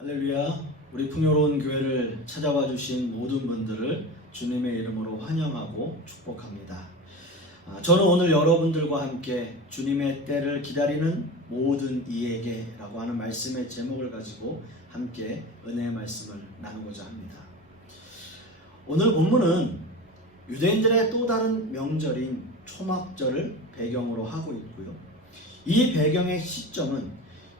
할렐루야. 우리 풍요로운 교회를 찾아와 주신 모든 분들을 주님의 이름으로 환영하고 축복합니다. 저는 오늘 여러분들과 함께 주님의 때를 기다리는 모든 이에게 라고 하는 말씀의 제목을 가지고 함께 은혜의 말씀을 나누고자 합니다. 오늘 본문은 유대인들의 또 다른 명절인 초막절을 배경으로 하고 있고요. 이 배경의 시점은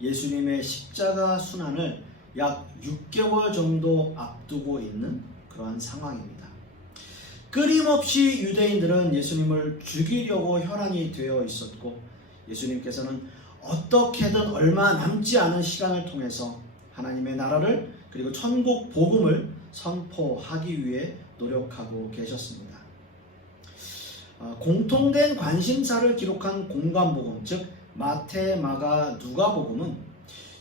예수님의 십자가 순환을 약 6개월 정도 앞두고 있는 그러한 상황입니다. 끊임없이 유대인들은 예수님을 죽이려고 혈안이 되어 있었고, 예수님께서는 어떻게든 얼마 남지 않은 시간을 통해서 하나님의 나라를 그리고 천국 복음을 선포하기 위해 노력하고 계셨습니다. 공통된 관심사를 기록한 공관복음, 즉 마태, 마가, 누가복음은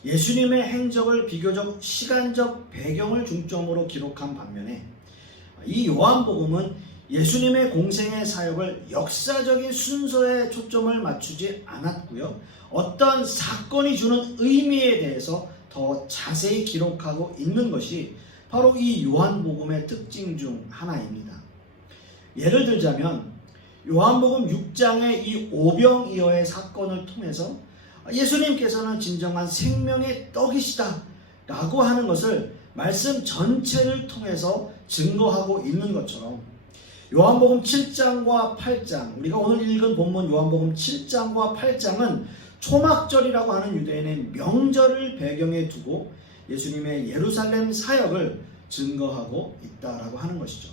예수님의 행적을 비교적 시간적 배경을 중점으로 기록한 반면에 이 요한복음은 예수님의 공생의 사역을 역사적인 순서에 초점을 맞추지 않았고요. 어떤 사건이 주는 의미에 대해서 더 자세히 기록하고 있는 것이 바로 이 요한복음의 특징 중 하나입니다. 예를 들자면 요한복음 6장의 이 오병이어의 사건을 통해서 예수님께서는 진정한 생명의 떡이시다 라고 하는 것을 말씀 전체를 통해서 증거하고 있는 것처럼, 요한복음 7장과 8장, 우리가 오늘 읽은 본문 요한복음 7장과 8장은 초막절이라고 하는 유대인의 명절을 배경에 두고 예수님의 예루살렘 사역을 증거하고 있다라고 하는 것이죠.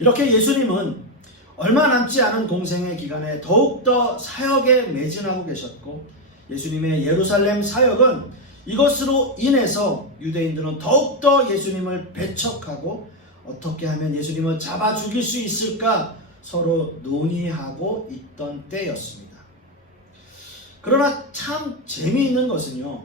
이렇게 예수님은 얼마 남지 않은 공생의 기간에 더욱더 사역에 매진하고 계셨고, 예수님의 예루살렘 사역은 이것으로 인해서 유대인들은 더욱더 예수님을 배척하고 어떻게 하면 예수님을 잡아 죽일 수 있을까 서로 논의하고 있던 때였습니다. 그러나 참 재미있는 것은요,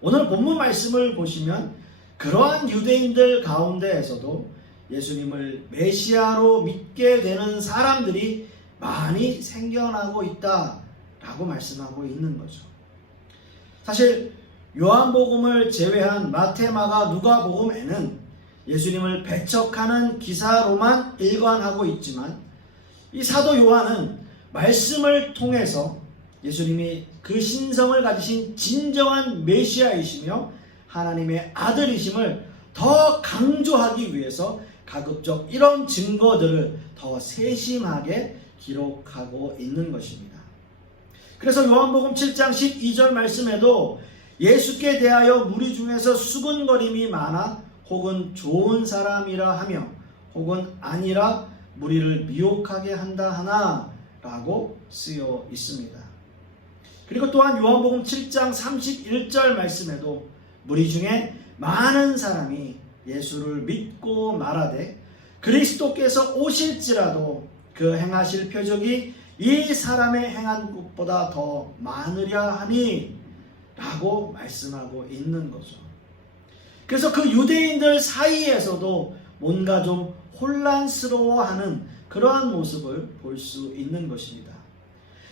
오늘 본문 말씀을 보시면 그러한 유대인들 가운데에서도 예수님을 메시아로 믿게 되는 사람들이 많이 생겨나고 있다라고 말씀하고 있는 거죠. 사실 요한복음을 제외한 마태, 마가, 누가복음에는 예수님을 배척하는 기사로만 일관하고 있지만, 이 사도 요한은 말씀을 통해서 예수님이 그 신성을 가지신 진정한 메시아이시며 하나님의 아들이심을 더 강조하기 위해서 가급적 이런 증거들을 더 세심하게 기록하고 있는 것입니다. 그래서 요한복음 7장 12절 말씀에도 예수께 대하여 무리 중에서 수군거림이 많아 혹은 좋은 사람이라 하며 혹은 아니라 무리를 미혹하게 한다 하나 라고 쓰여 있습니다. 그리고 또한 요한복음 7장 31절 말씀에도 무리 중에 많은 사람이 예수를 믿고 말하되 그리스도께서 오실지라도 그 행하실 표적이 이 사람의 행한 것보다 더 많으랴 하니 라고 말씀하고 있는 거죠. 그래서 그 유대인들 사이에서도 뭔가 좀 혼란스러워하는 그러한 모습을 볼 수 있는 것입니다.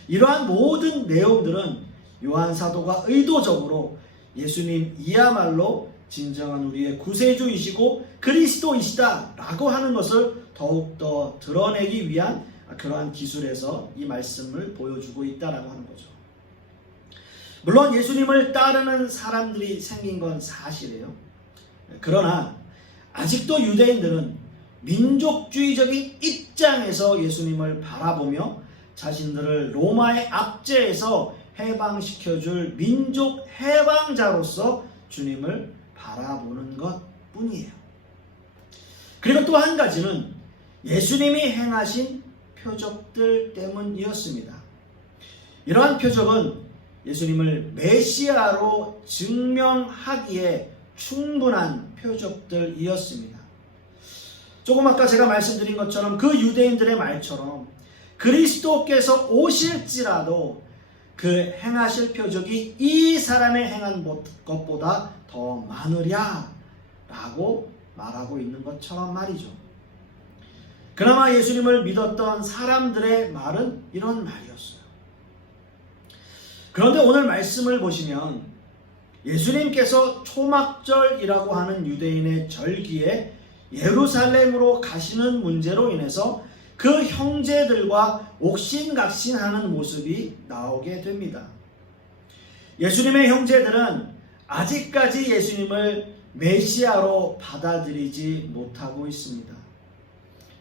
이러한 모든 내용들은 요한 사도가 의도적으로 예수님이야말로 진정한 우리의 구세주이시고 그리스도이시다 라고 하는 것을 더욱더 드러내기 위한 그러한 기술에서 이 말씀을 보여주고 있다라고 하는 거죠. 물론 예수님을 따르는 사람들이 생긴 건 사실이에요. 그러나 아직도 유대인들은 민족주의적인 입장에서 예수님을 바라보며 자신들을 로마의 압제에서 해방시켜줄 민족 해방자로서 주님을 바라보는 것 뿐이에요. 그리고 또 한 가지는 예수님이 행하신 표적들 때문이었습니다. 이러한 표적은 예수님을 메시아로 증명하기에 충분한 표적들이었습니다. 조금 아까 제가 말씀드린 것처럼 그 유대인들의 말처럼 그리스도께서 오실지라도 그 행하실 표적이 이 사람의 행한 것보다 더 많으랴 라고 말하고 있는 것처럼 말이죠. 그나마 예수님을 믿었던 사람들의 말은 이런 말이었어요. 그런데 오늘 말씀을 보시면 예수님께서 초막절이라고 하는 유대인의 절기에 예루살렘으로 가시는 문제로 인해서 그 형제들과 옥신각신하는 모습이 나오게 됩니다. 예수님의 형제들은 아직까지 예수님을 메시아로 받아들이지 못하고 있습니다.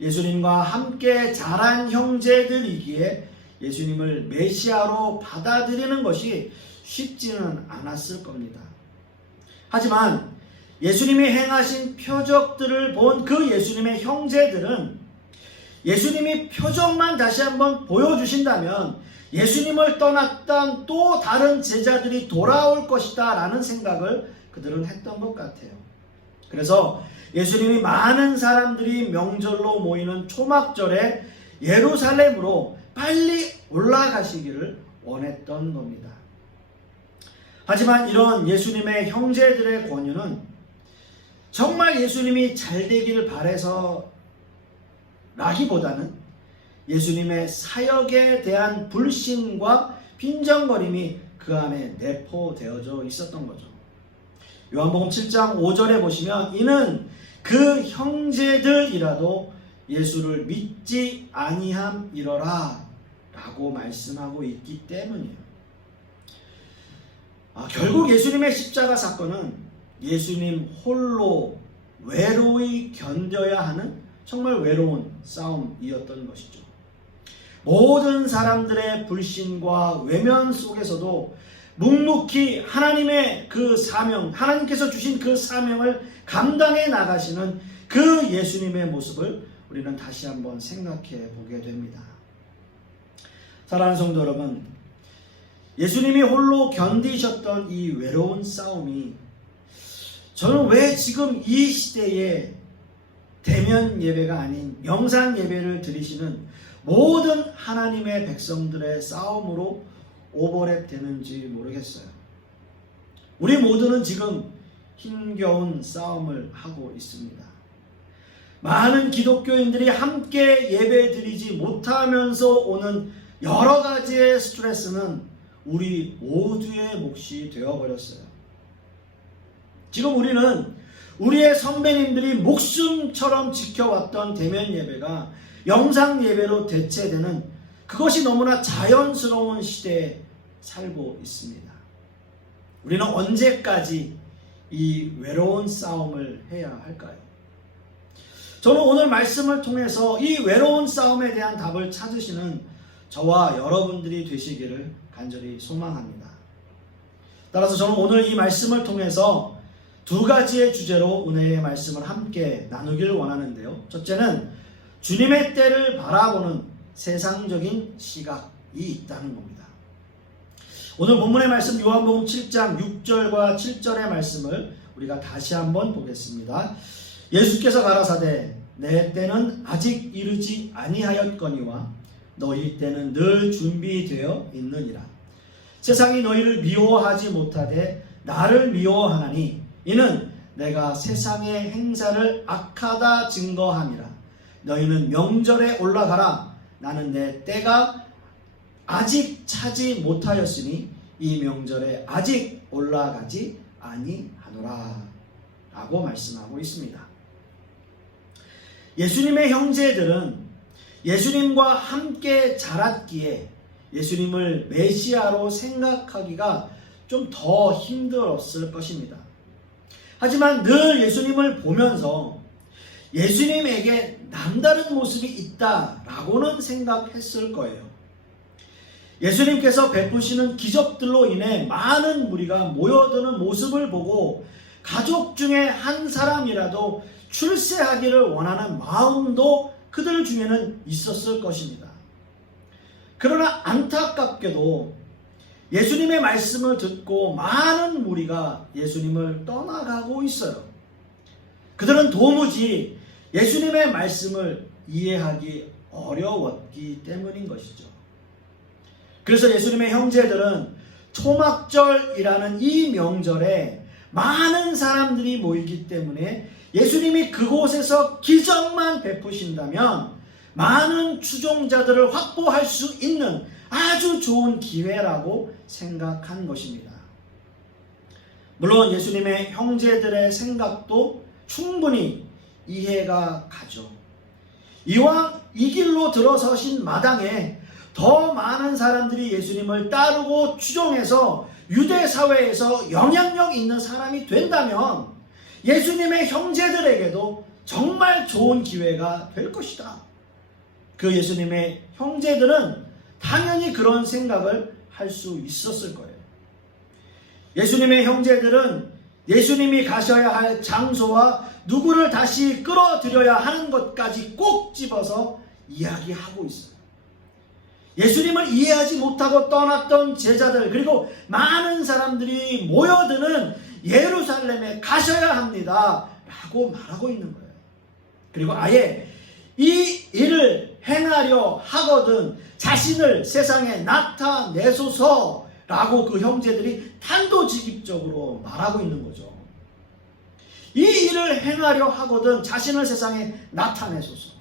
예수님과 함께 자란 형제들이기에 예수님을 메시아로 받아들이는 것이 쉽지는 않았을 겁니다. 하지만 예수님이 행하신 표적들을 본 그 예수님의 형제들은 예수님이 표적만 다시 한번 보여주신다면 예수님을 떠났던 또 다른 제자들이 돌아올 것이다 라는 생각을 그들은 했던 것 같아요. 그래서 예수님이 많은 사람들이 명절로 모이는 초막절에 예루살렘으로 빨리 올라가시기를 원했던 겁니다. 하지만 이런 예수님의 형제들의 권유는 정말 예수님이 잘 되기를 바라서 라기보다는 예수님의 사역에 대한 불신과 빈정거림이 그 안에 내포되어져 있었던 거죠. 요한복음 7장 5절에 보시면 이는 그 형제들이라도 예수를 믿지 아니함이러라 라고 말씀하고 있기 때문이에요. 결국 예수님의 십자가 사건은 예수님 홀로 외로이 견뎌야 하는 정말 외로운 싸움이었던 것이죠. 모든 사람들의 불신과 외면 속에서도 묵묵히 하나님의 그 사명, 하나님께서 주신 그 사명을 감당해 나가시는 그 예수님의 모습을 우리는 다시 한번 생각해 보게 됩니다. 사랑하는 성도 여러분, 예수님이 홀로 견디셨던 이 외로운 싸움이 저는 왜 지금 이 시대에 대면 예배가 아닌 영상 예배를 드리시는 모든 하나님의 백성들의 싸움으로 오버랩 되는지 모르겠어요. 우리 모두는 지금 힘겨운 싸움을 하고 있습니다. 많은 기독교인들이 함께 예배 드리지 못하면서 오는 여러 가지의 스트레스는 우리 모두의 몫이 되어버렸어요. 지금 우리는 우리의 선배님들이 목숨처럼 지켜왔던 대면 예배가 영상 예배로 대체되는 그것이 너무나 자연스러운 시대에 살고 있습니다. 우리는 언제까지 이 외로운 싸움을 해야 할까요? 저는 오늘 말씀을 통해서 이 외로운 싸움에 대한 답을 찾으시는 저와 여러분들이 되시기를 간절히 소망합니다. 따라서 저는 오늘 이 말씀을 통해서 두 가지의 주제로 은혜의 말씀을 함께 나누기를 원하는데요. 첫째는 주님의 때를 바라보는 세상적인 시각이 있다는 겁니다. 오늘 본문의 말씀 요한복음 7장 6절과 7절의 말씀을 우리가 다시 한번 보겠습니다. 예수께서 가라사대 내 때는 아직 이르지 아니하였거니와 너희 때는 늘 준비되어 있느니라. 세상이 너희를 미워하지 못하되 나를 미워하나니 이는 내가 세상의 행사를 악하다 증거함이라. 너희는 명절에 올라가라. 나는 내 때가 아직 차지 못하였으니 이 명절에 아직 올라가지 아니하노라 라고 말씀하고 있습니다. 예수님의 형제들은 예수님과 함께 자랐기에 예수님을 메시아로 생각하기가 좀 더 힘들었을 것입니다. 하지만 늘 예수님을 보면서 예수님에게 남다른 모습이 있다라고는 생각했을 거예요. 예수님께서 베푸시는 기적들로 인해 많은 무리가 모여드는 모습을 보고 가족 중에 한 사람이라도 출세하기를 원하는 마음도 그들 중에는 있었을 것입니다. 그러나 안타깝게도 예수님의 말씀을 듣고 많은 무리가 예수님을 떠나가고 있어요. 그들은 도무지 예수님의 말씀을 이해하기 어려웠기 때문인 것이죠. 그래서 예수님의 형제들은 초막절이라는 이 명절에 많은 사람들이 모이기 때문에 예수님이 그곳에서 기적만 베푸신다면 많은 추종자들을 확보할 수 있는 아주 좋은 기회라고 생각한 것입니다. 물론 예수님의 형제들의 생각도 충분히 이해가 가죠. 이왕 이 길로 들어서신 마당에 더 많은 사람들이 예수님을 따르고 추종해서 유대 사회에서 영향력 있는 사람이 된다면 예수님의 형제들에게도 정말 좋은 기회가 될 것이다. 그 예수님의 형제들은 당연히 그런 생각을 할 수 있었을 거예요. 예수님의 형제들은 예수님이 가셔야 할 장소와 누구를 다시 끌어들여야 하는 것까지 꼭 집어서 이야기하고 있어요. 예수님을 이해하지 못하고 떠났던 제자들, 그리고 많은 사람들이 모여드는 예루살렘에 가셔야 합니다 라고 말하고 있는 거예요. 그리고 아예 이 일을 행하려 하거든 자신을 세상에 나타내소서 라고 그 형제들이 단도직입적으로 말하고 있는 거죠. 이 일을 행하려 하거든 자신을 세상에 나타내소서.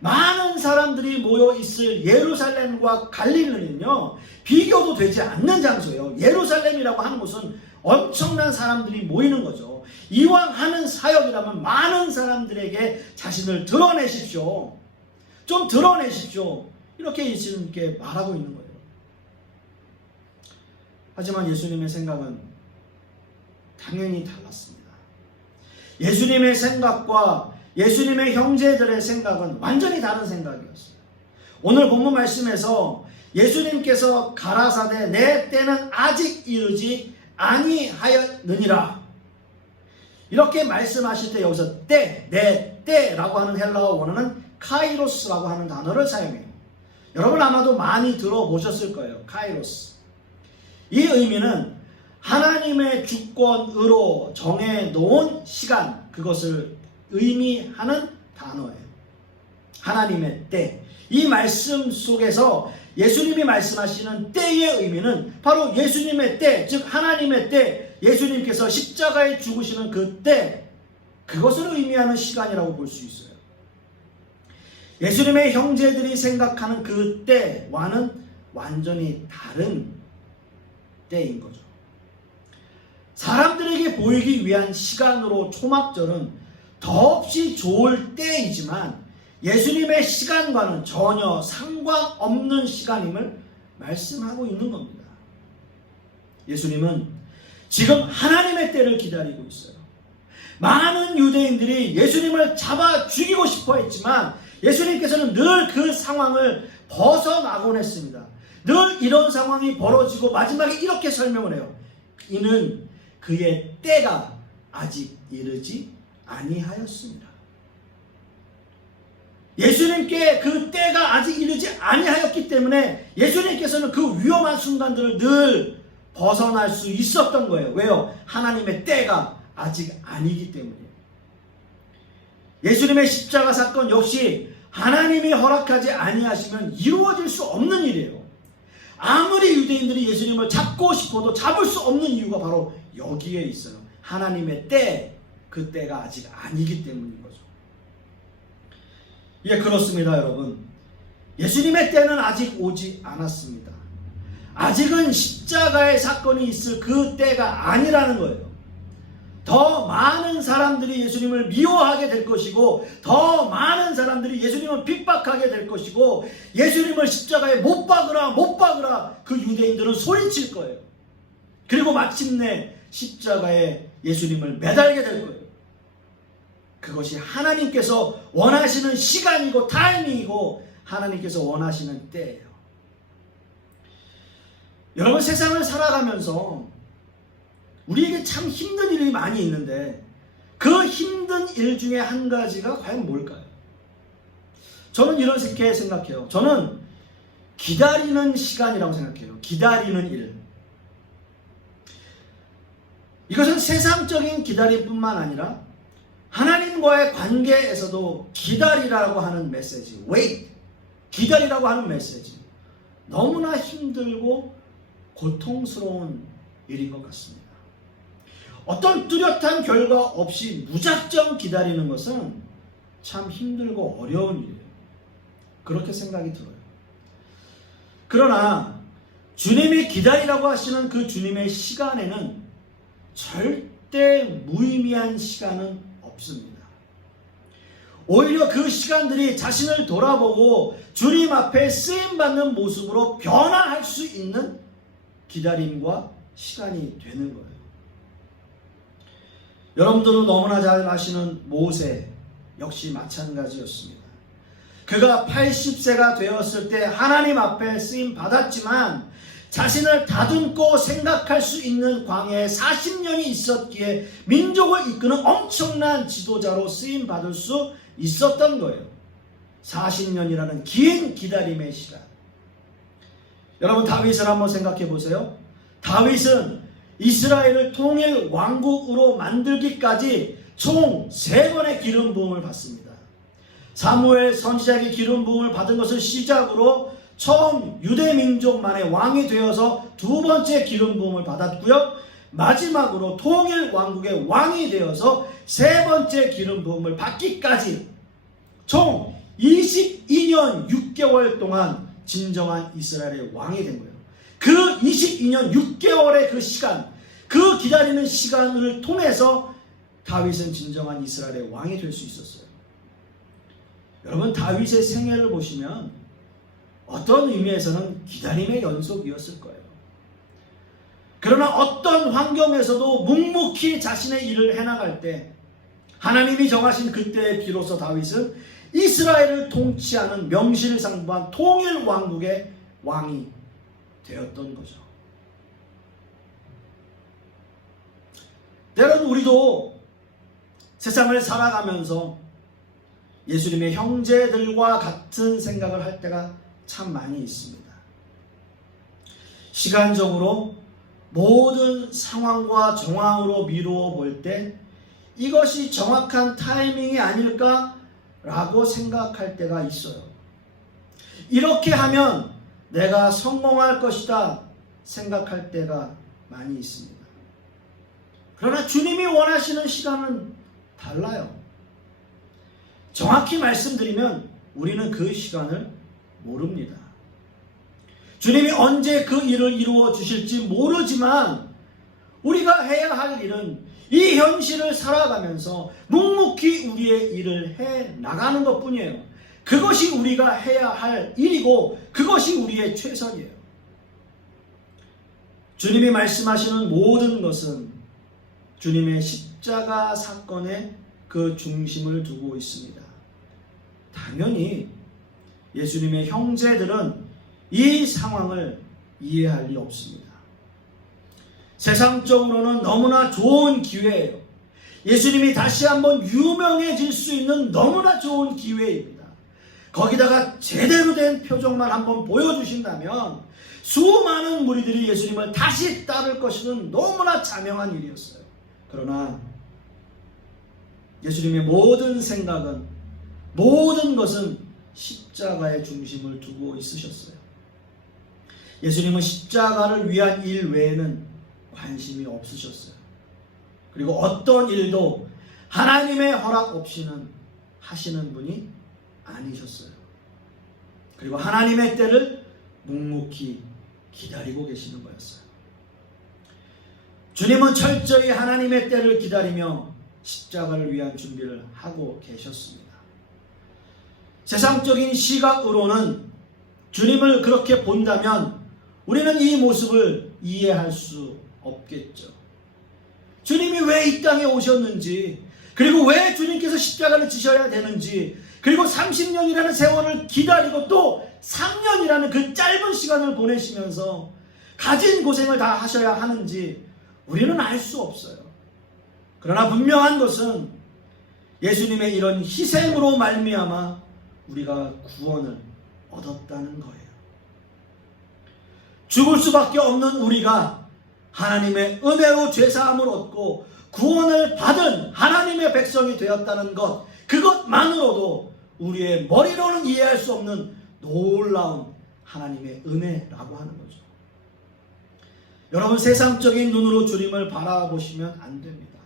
많은 사람들이 모여 있을 예루살렘과 갈릴리는요, 비교도 되지 않는 장소예요. 예루살렘이라고 하는 곳은 엄청난 사람들이 모이는 거죠. 이왕 하는 사역이라면 많은 사람들에게 자신을 드러내십시오. 좀 드러내십시오. 이렇게 예수님께 말하고 있는 거예요. 하지만 예수님의 생각은 당연히 달랐습니다. 예수님의 생각과 예수님의 형제들의 생각은 완전히 다른 생각이었어요. 오늘 본문 말씀에서 예수님께서 가라사대 내 때는 아직 이르지 아니하였느니라 이렇게 말씀하실 때 여기서 때, 내 때라고 하는 헬라어 원어는 카이로스라고 하는 단어를 사용해요. 여러분 아마도 많이 들어보셨을 거예요. 카이로스. 이 의미는 하나님의 주권으로 정해놓은 시간, 그것을 의미하는 단어예요. 하나님의 때. 이 말씀 속에서 예수님이 말씀하시는 때의 의미는 바로 예수님의 때, 즉 하나님의 때, 예수님께서 십자가에 죽으시는 그 때, 그것을 의미하는 시간이라고 볼 수 있어요. 예수님의 형제들이 생각하는 그 때와는 완전히 다른 때인 거죠. 사람들에게 보이기 위한 시간으로 초막절은 더없이 좋을 때이지만 예수님의 시간과는 전혀 상관없는 시간임을 말씀하고 있는 겁니다. 예수님은 지금 하나님의 때를 기다리고 있어요. 많은 유대인들이 예수님을 잡아 죽이고 싶어 했지만 예수님께서는 늘 그 상황을 벗어나곤 했습니다. 늘 이런 상황이 벌어지고 마지막에 이렇게 설명을 해요. 이는 그의 때가 아직 이르지 아니하였습니다. 예수님께 그 때가 아직 이르지 아니하였기 때문에 예수님께서는 그 위험한 순간들을 늘 벗어날 수 있었던 거예요. 왜요? 하나님의 때가 아직 아니기 때문이에요. 예수님의 십자가 사건 역시 하나님이 허락하지 아니하시면 이루어질 수 없는 일이에요. 아무리 유대인들이 예수님을 잡고 싶어도 잡을 수 없는 이유가 바로 여기에 있어요. 하나님의 때, 그 때가 아직 아니기 때문인 거죠. 예, 그렇습니다, 여러분. 예수님의 때는 아직 오지 않았습니다. 아직은 십자가의 사건이 있을 그 때가 아니라는 거예요. 더 많은 사람들이 예수님을 미워하게 될 것이고 더 많은 사람들이 예수님을 핍박하게 될 것이고 예수님을 십자가에 못 박으라 못 박으라 그 유대인들은 소리칠 거예요. 그리고 마침내 십자가에 예수님을 매달게 될 거예요. 그것이 하나님께서 원하시는 시간이고 타이밍이고 하나님께서 원하시는 때예요. 여러분, 세상을 살아가면서 우리에게 참 힘든 일이 많이 있는데 그 힘든 일 중에 한 가지가 과연 뭘까요? 저는 이렇게 생각해요. 저는 기다리는 시간이라고 생각해요. 기다리는 일. 이것은 세상적인 기다림뿐만 아니라 하나님과의 관계에서도 기다리라고 하는 메시지, wait, 기다리라고 하는 메시지, 너무나 힘들고 고통스러운 일인 것 같습니다. 어떤 뚜렷한 결과 없이 무작정 기다리는 것은 참 힘들고 어려운 일이에요. 그렇게 생각이 들어요. 그러나 주님이 기다리라고 하시는 그 주님의 시간에는 절대 무의미한 시간은 없습니다. 오히려 그 시간들이 자신을 돌아보고 주님 앞에 쓰임받는 모습으로 변화할 수 있는 기다림과 시간이 되는 거예요. 여러분들은 너무나 잘 아시는 모세 역시 마찬가지였습니다. 그가 80세가 되었을 때 하나님 앞에 쓰임 받았지만 자신을 다듬고 생각할 수 있는 광야에 40년이 있었기에 민족을 이끄는 엄청난 지도자로 쓰임 받을 수 있었던 거예요. 40년이라는 긴 기다림의 시간. 여러분, 다윗을 한번 생각해 보세요. 다윗은 이스라엘을 통일 왕국으로 만들기까지 총 3번의 기름 부음을 받습니다. 사무엘 선지자에게 기름 부음을 받은 것을 시작으로 처음 유대 민족만의 왕이 되어서 2번째 기름 부음을 받았고요. 마지막으로 통일 왕국의 왕이 되어서 3번째 기름 부음을 받기까지 총 22년 6개월 동안 진정한 이스라엘의 왕이 된 거예요. 그 22년 6개월의 그 시간, 그 기다리는 시간을 통해서 다윗은 진정한 이스라엘의 왕이 될 수 있었어요. 여러분, 다윗의 생애를 보시면 어떤 의미에서는 기다림의 연속이었을 거예요. 그러나 어떤 환경에서도 묵묵히 자신의 일을 해나갈 때 하나님이 정하신 그때에 비로소 다윗은 이스라엘을 통치하는 명실상부한 통일 왕국의 왕이 되었던 거죠. 때로는 우리도 세상을 살아가면서 예수님의 형제들과 같은 생각을 할 때가 참 많이 있습니다. 시간적으로 모든 상황과 정황으로 미루어 볼 때 이것이 정확한 타이밍이 아닐까라고 생각할 때가 있어요. 이렇게 하면 내가 성공할 것이다 생각할 때가 많이 있습니다. 그러나 주님이 원하시는 시간은 달라요. 정확히 말씀드리면 우리는 그 시간을 모릅니다. 주님이 언제 그 일을 이루어 주실지 모르지만 우리가 해야 할 일은 이 현실을 살아가면서 묵묵히 우리의 일을 해 나가는 것 뿐이에요. 그것이 우리가 해야 할 일이고 그것이 우리의 최선이에요. 주님이 말씀하시는 모든 것은 주님의 십자가 사건에 그 중심을 두고 있습니다. 당연히 예수님의 형제들은 이 상황을 이해할 리 없습니다. 세상적으로는 너무나 좋은 기회예요. 예수님이 다시 한번 유명해질 수 있는 너무나 좋은 기회입니다. 거기다가 제대로 된 표정만 한번 보여주신다면 수많은 무리들이 예수님을 다시 따를 것이는 너무나 자명한 일이었어요. 그러나 예수님의 모든 생각은, 모든 것은 십자가의 중심을 두고 있으셨어요. 예수님은 십자가를 위한 일 외에는 관심이 없으셨어요. 그리고 어떤 일도 하나님의 허락 없이는 하시는 분이 아니셨어요. 그리고 하나님의 때를 묵묵히 기다리고 계시는 거였어요. 주님은 철저히 하나님의 때를 기다리며 십자가를 위한 준비를 하고 계셨습니다. 세상적인 시각으로는 주님을 그렇게 본다면 우리는 이 모습을 이해할 수 없겠죠. 주님이 왜 이 땅에 오셨는지, 그리고 왜 주님께서 십자가를 지셔야 되는지, 그리고 30년이라는 세월을 기다리고 또 3년이라는 그 짧은 시간을 보내시면서 가진 고생을 다 하셔야 하는지 우리는 알 수 없어요. 그러나 분명한 것은 예수님의 이런 희생으로 말미암아 우리가 구원을 얻었다는 거예요. 죽을 수밖에 없는 우리가 하나님의 은혜로 죄사함을 얻고 구원을 받은 하나님의 백성이 되었다는 것, 그것만으로도 우리의 머리로는 이해할 수 없는 놀라운 하나님의 은혜라고 하는 거죠. 여러분, 세상적인 눈으로 주님을 바라보시면 안 됩니다.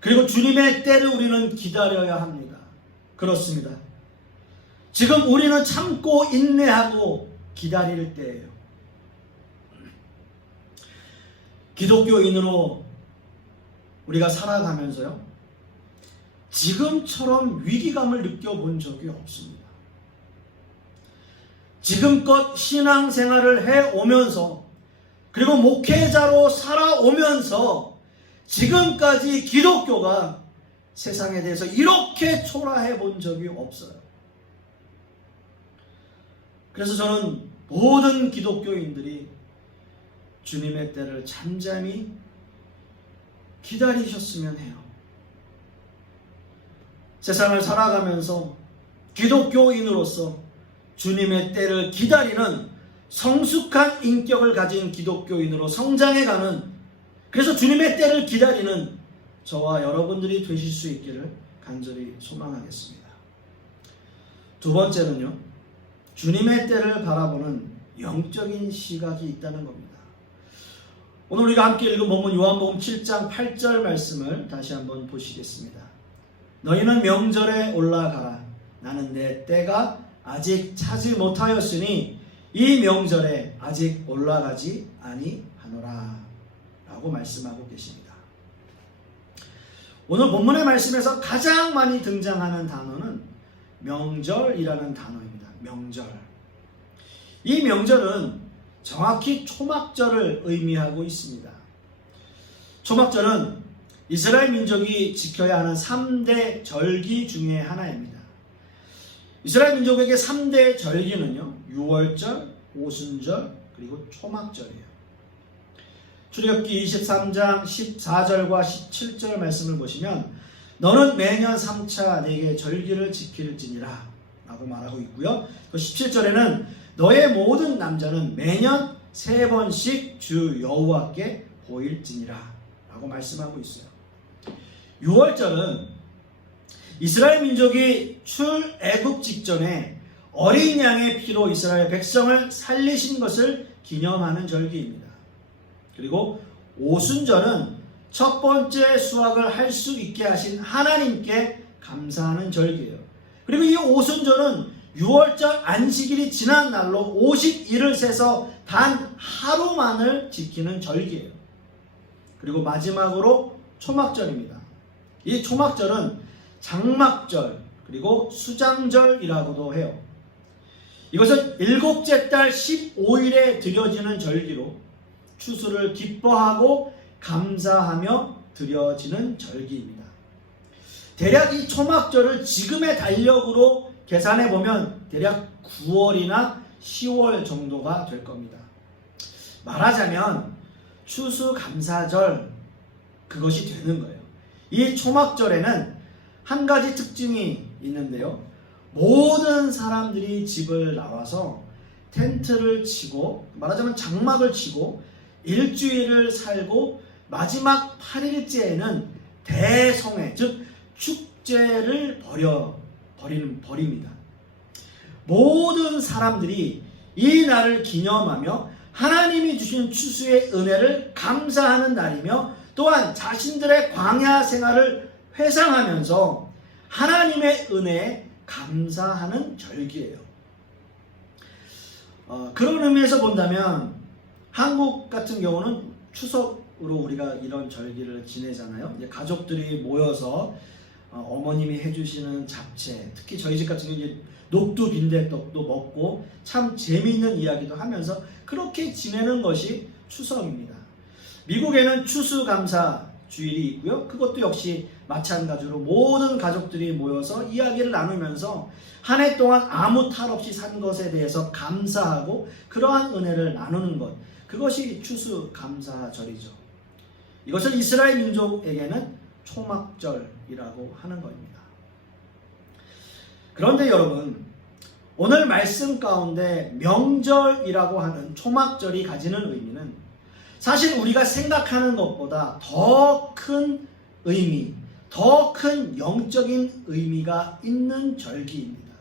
그리고 주님의 때를 우리는 기다려야 합니다. 그렇습니다. 지금 우리는 참고 인내하고 기다릴 때예요. 기독교인으로 우리가 살아가면서요, 지금처럼 위기감을 느껴본 적이 없습니다. 지금껏 신앙생활을 해오면서, 그리고 목회자로 살아오면서 지금까지 기독교가 세상에 대해서 이렇게 초라해 본 적이 없어요. 그래서 저는 모든 기독교인들이 주님의 때를 잠잠히 기다리셨으면 해요. 세상을 살아가면서 기독교인으로서 주님의 때를 기다리는 성숙한 인격을 가진 기독교인으로 성장해가는, 그래서 주님의 때를 기다리는 저와 여러분들이 되실 수 있기를 간절히 소망하겠습니다. 두 번째는요, 주님의 때를 바라보는 영적인 시각이 있다는 겁니다. 오늘 우리가 함께 읽은 본문 요한복음 7장 8절 말씀을 다시 한번 보시겠습니다. 너희는 명절에 올라가라. 나는 내 때가 아직 차지 못하였으니 이 명절에 아직 올라가지 아니하노라 라고 말씀하고 계십니다. 오늘 본문의 말씀에서 가장 많이 등장하는 단어는 명절이라는 단어입니다. 명절. 이 명절은 정확히 초막절을 의미하고 있습니다. 초막절은 이스라엘 민족이 지켜야 하는 3대 절기 중에 하나입니다. 이스라엘 민족에게 3대 절기는요, 유월절, 오순절, 그리고 초막절이에요. 출애굽기 23장 14절과 17절 말씀을 보시면 너는 매년 3차 내게 절기를 지킬지니라 라고 말하고 있고요. 또 17절에는 너의 모든 남자는 매년 3번씩 주 여호와께 보일지니라 라고 말씀하고 있어요. 유월절은 이스라엘 민족이 출애굽 직전에 어린 양의 피로 이스라엘 백성을 살리신 것을 기념하는 절기입니다. 그리고 오순절은 첫 번째 수확을 할 수 있게 하신 하나님께 감사하는 절기예요. 그리고 이 오순절은 유월절 안식일이 지난 날로 50일을 세서 단 하루만을 지키는 절기예요. 그리고 마지막으로 초막절입니다. 이 초막절은 장막절 그리고 수장절이라고도 해요. 이것은 일곱째 달 15일에 드려지는 절기로 추수를 기뻐하고 감사하며 드려지는 절기입니다. 대략 이 초막절을 지금의 달력으로 계산해 보면 대략 9월이나 10월 정도가 될 겁니다. 말하자면 추수감사절, 그것이 되는 거예요. 이 초막절에는 한 가지 특징이 있는데요. 모든 사람들이 집을 나와서 텐트를 치고, 말하자면 장막을 치고 일주일을 살고 마지막 8일째에는 대성회, 즉 축제를 벌입니다. 모든 사람들이 이 날을 기념하며 하나님이 주신 추수의 은혜를 감사하는 날이며, 또한 자신들의 광야 생활을 회상하면서 하나님의 은혜에 감사하는 절기예요. 그런 의미에서 본다면 한국 같은 경우는 추석으로 우리가 이런 절기를 지내잖아요. 이제 가족들이 모여서 어머님이 해주시는 잡채, 특히 저희 집 같은 경우 녹두 빈대떡도 먹고 참 재미있는 이야기도 하면서 그렇게 지내는 것이 추석입니다. 미국에는 추수감사 주일이 있고요. 그것도 역시 마찬가지로 모든 가족들이 모여서 이야기를 나누면서 한 해 동안 아무 탈 없이 산 것에 대해서 감사하고 그러한 은혜를 나누는 것, 그것이 추수감사절이죠. 이것을 이스라엘 민족에게는 초막절이라고 하는 겁니다. 그런데 여러분, 오늘 말씀 가운데 명절이라고 하는 초막절이 가지는 의미는 사실 우리가 생각하는 것보다 더 큰 의미, 더 큰 영적인 의미가 있는 절기입니다.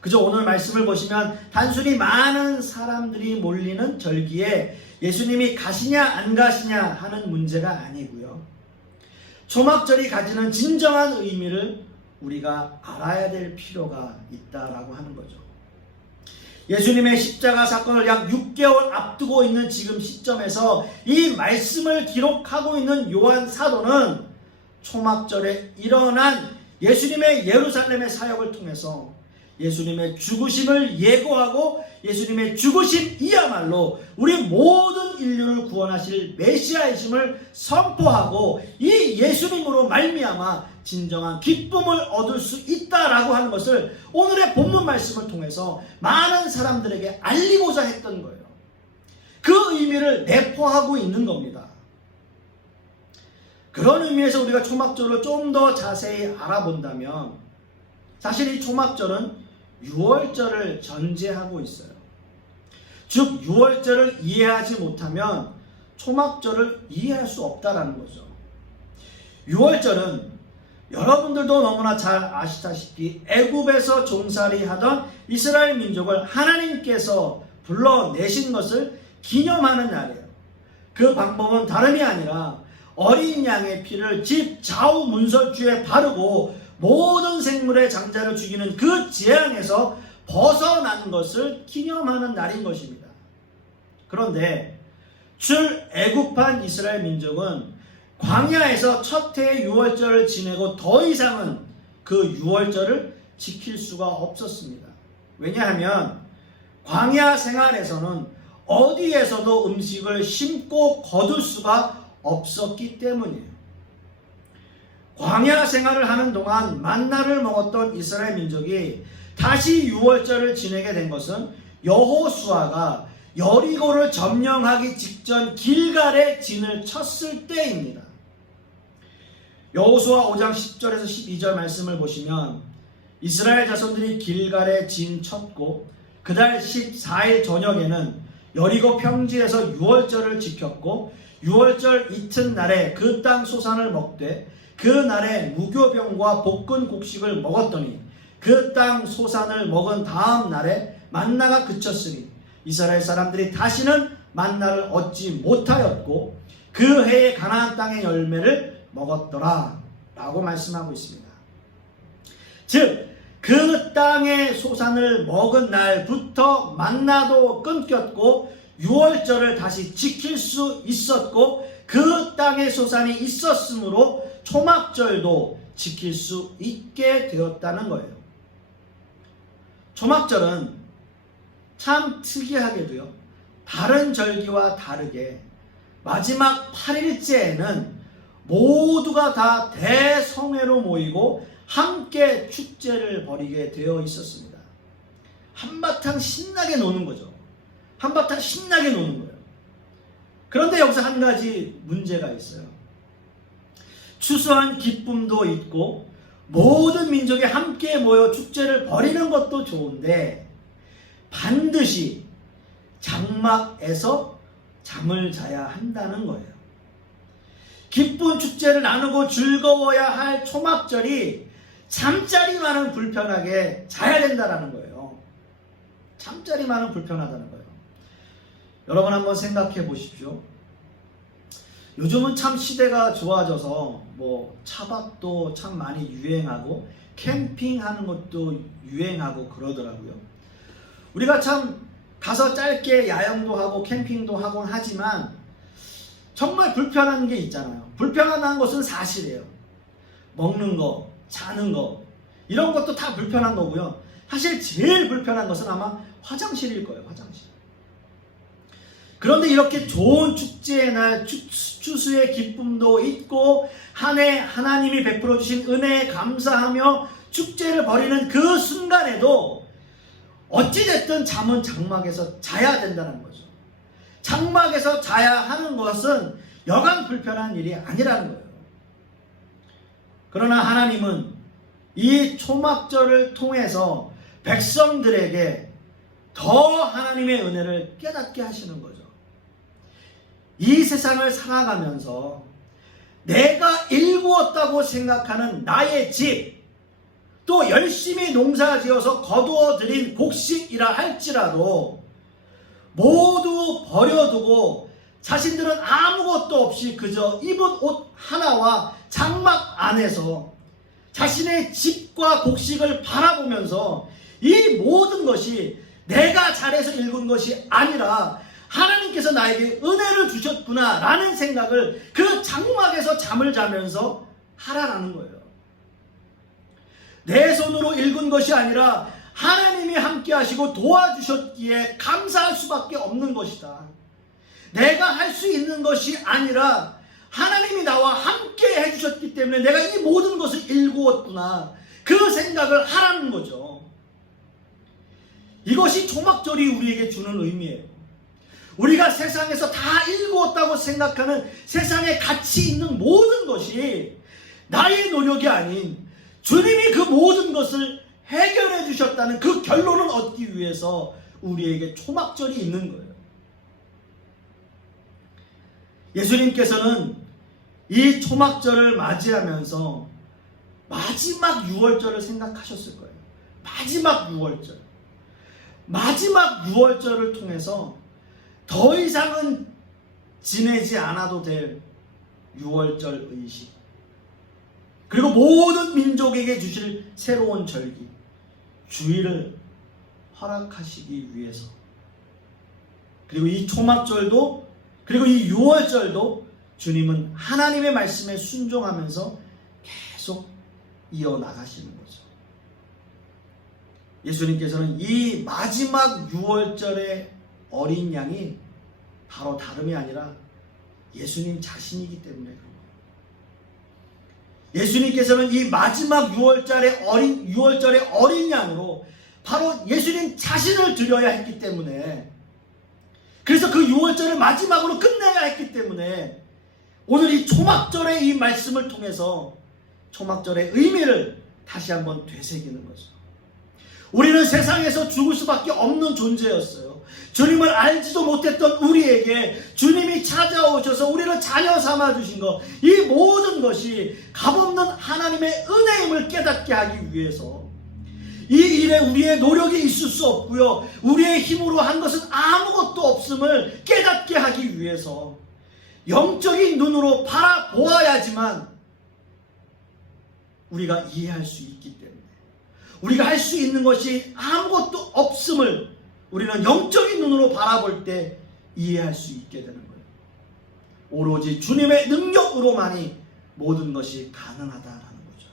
그저 오늘 말씀을 보시면 단순히 많은 사람들이 몰리는 절기에 예수님이 가시냐 안 가시냐 하는 문제가 아니고요. 초막절이 가지는 진정한 의미를 우리가 알아야 될 필요가 있다라고 하는 거죠. 예수님의 십자가 사건을 약 6개월 앞두고 있는 지금 시점에서 이 말씀을 기록하고 있는 요한 사도는 초막절에 일어난 예수님의 예루살렘의 사역을 통해서 예수님의 죽으심을 예고하고 예수님의 죽으심이야말로 우리 모든 인류를 구원하실 메시아이심을 선포하고 이 예수님으로 말미암아 진정한 기쁨을 얻을 수 있다라고 하는 것을 오늘의 본문 말씀을 통해서 많은 사람들에게 알리고자 했던 거예요. 그 의미를 내포하고 있는 겁니다. 그런 의미에서 우리가 초막절을 좀 더 자세히 알아본다면 사실 이 초막절은 유월절을 전제하고 있어요. 즉 유월절을 이해하지 못하면 초막절을 이해할 수 없다라는 거죠. 유월절은 여러분들도 너무나 잘 아시다시피 애굽에서 종살이 하던 이스라엘 민족을 하나님께서 불러내신 것을 기념하는 날이에요. 그 방법은 다름이 아니라 어린 양의 피를 집 좌우 문설주에 바르고 모든 생물의 장자를 죽이는 그 재앙에서 벗어난 것을 기념하는 날인 것입니다. 그런데 출애굽한 이스라엘 민족은 광야에서 첫 해의 유월절을 지내고 더 이상은 그 유월절을 지킬 수가 없었습니다. 왜냐하면 광야 생활에서는 어디에서도 음식을 심고 거둘 수가 없었기 때문이에요. 광야 생활을 하는 동안 만나를 먹었던 이스라엘 민족이 다시 유월절을 지내게 된 것은 여호수아가 여리고를 점령하기 직전 길갈에 진을 쳤을 때입니다. 여호수아 5장 10절에서 12절 말씀을 보시면 이스라엘 자손들이 길갈에 진 쳤고 그달 14일 저녁에는 여리고 평지에서 유월절을 지켰고 유월절 이튿날에 그 땅 소산을 먹되 그 날에 무교병과 볶은 곡식을 먹었더니 그 땅 소산을 먹은 다음 날에 만나가 그쳤으니 이스라엘 사람들이 다시는 만나를 얻지 못하였고 그 해의 가나안 땅의 열매를 먹었더라 라고 말씀하고 있습니다. 즉 그 땅의 소산을 먹은 날부터 만나도 끊겼고 유월절을 다시 지킬 수 있었고 그 땅의 소산이 있었으므로 초막절도 지킬 수 있게 되었다는 거예요. 초막절은 참 특이하게도요, 다른 절기와 다르게 마지막 8일째에는 모두가 다 대성회로 모이고 함께 축제를 벌이게 되어 있었습니다. 한바탕 신나게 노는 거죠. 한바탕 신나게 노는 거예요. 그런데 여기서 한 가지 문제가 있어요. 추수한 기쁨도 있고 모든 민족이 함께 모여 축제를 벌이는 것도 좋은데 반드시 장막에서 잠을 자야 한다는 거예요. 기쁜 축제를 나누고 즐거워야 할 초막절이 잠자리만은 불편하게 자야 된다는 거예요. 잠자리만은 불편하다는 거예요. 여러분 한번 생각해 보십시오. 요즘은 참 시대가 좋아져서 뭐 차박도 참 많이 유행하고 캠핑하는 것도 유행하고 그러더라고요. 우리가 참 가서 짧게 야영도 하고 캠핑도 하곤 하지만 정말 불편한 게 있잖아요. 불편한 것은 사실이에요. 먹는 거, 자는 거 이런 것도 다 불편한 거고요. 사실 제일 불편한 것은 아마 화장실일 거예요. 화장실. 그런데 이렇게 좋은 축제의 날 추수의 기쁨도 있고 한 해 하나님이 베풀어 주신 은혜에 감사하며 축제를 벌이는 그 순간에도 어찌됐든 잠은 장막에서 자야 된다는 거죠. 장막에서 자야 하는 것은 여간 불편한 일이 아니라는 거예요. 그러나 하나님은 이 초막절을 통해서 백성들에게 더 하나님의 은혜를 깨닫게 하시는 거죠. 이 세상을 살아가면서 내가 일구었다고 생각하는 나의 집, 또 열심히 농사지어서 거두어들인 곡식이라 할지라도 모두 버려두고 자신들은 아무것도 없이 그저 입은 옷 하나와 장막 안에서 자신의 집과 곡식을 바라보면서 이 모든 것이 내가 잘해서 읽은 것이 아니라 하나님께서 나에게 은혜를 주셨구나 라는 생각을 그 장막에서 잠을 자면서 하라라는 거예요. 내 손으로 읽은 것이 아니라 하나님이 함께 하시고 도와주셨기에 감사할 수밖에 없는 것이다. 내가 할 수 있는 것이 아니라 하나님이 나와 함께 해주셨기 때문에 내가 이 모든 것을 일구었구나, 그 생각을 하라는 거죠. 이것이 초막절이 우리에게 주는 의미예요. 우리가 세상에서 다 일구었다고 생각하는 세상에 가치 있는 모든 것이 나의 노력이 아닌 주님이 그 모든 것을 해결해 주셨다는 그 결론을 얻기 위해서 우리에게 초막절이 있는 거예요. 예수님께서는 이 초막절을 맞이하면서 마지막 6월절을 생각하셨을 거예요. 마지막 6월절. 마지막 6월절을 통해서 더 이상은 지내지 않아도 될 6월절 의식, 그리고 모든 민족에게 주실 새로운 절기, 주일을 허락하시기 위해서, 그리고 이 초막절도, 그리고 이 6월절도 주님은 하나님의 말씀에 순종하면서 계속 이어나가시는 거죠. 예수님께서는 이 마지막 6월절의 어린 양이 바로 다름이 아니라 예수님 자신이기 때문에 그런 거예요. 예수님께서는 이 마지막 6월절의 어린 양으로 바로 예수님 자신을 드려야 했기 때문에, 그래서 그 6월절을 마지막으로 끝내야 했기 때문에 오늘 이 초막절의 이 말씀을 통해서 초막절의 의미를 다시 한번 되새기는 거죠. 우리는 세상에서 죽을 수밖에 없는 존재였어요. 주님을 알지도 못했던 우리에게 주님이 찾아오셔서 우리를 자녀 삼아주신 것, 이 모든 것이 값없는 하나님의 은혜임을 깨닫게 하기 위해서, 이 일에 우리의 노력이 있을 수 없고요, 우리의 힘으로 한 것은 아무것도 없음을 깨닫게 하기 위해서 영적인 눈으로 바라보아야지만 우리가 이해할 수 있기 때문에, 우리가 할 수 있는 것이 아무것도 없음을 우리는 영적인 눈으로 바라볼 때 이해할 수 있게 되는 거예요. 오로지 주님의 능력으로만이 모든 것이 가능하다라는 거죠.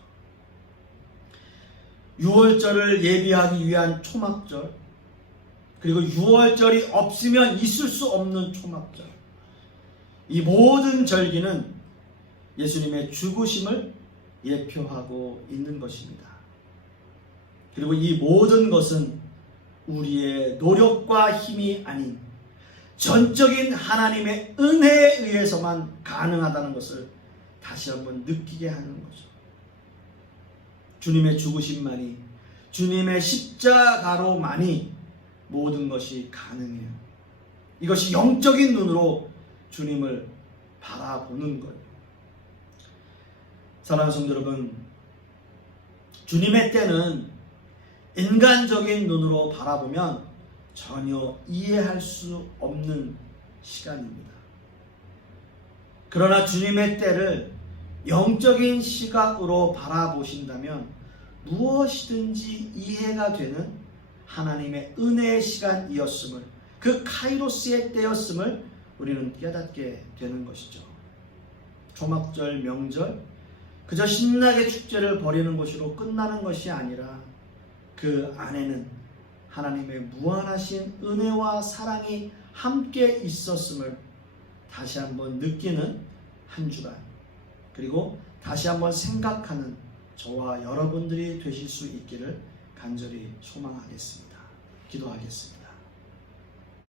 6월절을 예비하기 위한 초막절, 그리고 6월절이 없으면 있을 수 없는 초막절, 이 모든 절기는 예수님의 죽으심을 예표하고 있는 것입니다. 그리고 이 모든 것은 우리의 노력과 힘이 아닌 전적인 하나님의 은혜에 의해서만 가능하다는 것을 다시 한번 느끼게 하는 거죠. 주님의 죽으심만이, 주님의 십자가로만이 모든 것이 가능해요. 이것이 영적인 눈으로 주님을 바라보는 거예요. 사랑하는 성도 여러분, 주님의 때는 인간적인 눈으로 바라보면 전혀 이해할 수 없는 시간입니다. 그러나 주님의 때를 영적인 시각으로 바라보신다면 무엇이든지 이해가 되는 하나님의 은혜의 시간이었음을, 그 카이로스의 때였음을 우리는 깨닫게 되는 것이죠. 초막절, 명절, 그저 신나게 축제를 벌이는 것으로 끝나는 것이 아니라 그 안에는 하나님의 무한하신 은혜와 사랑이 함께 있었음을 다시 한번 느끼는 한 주간, 그리고 다시 한번 생각하는 저와 여러분들이 되실 수 있기를 간절히 소망하겠습니다. 기도하겠습니다.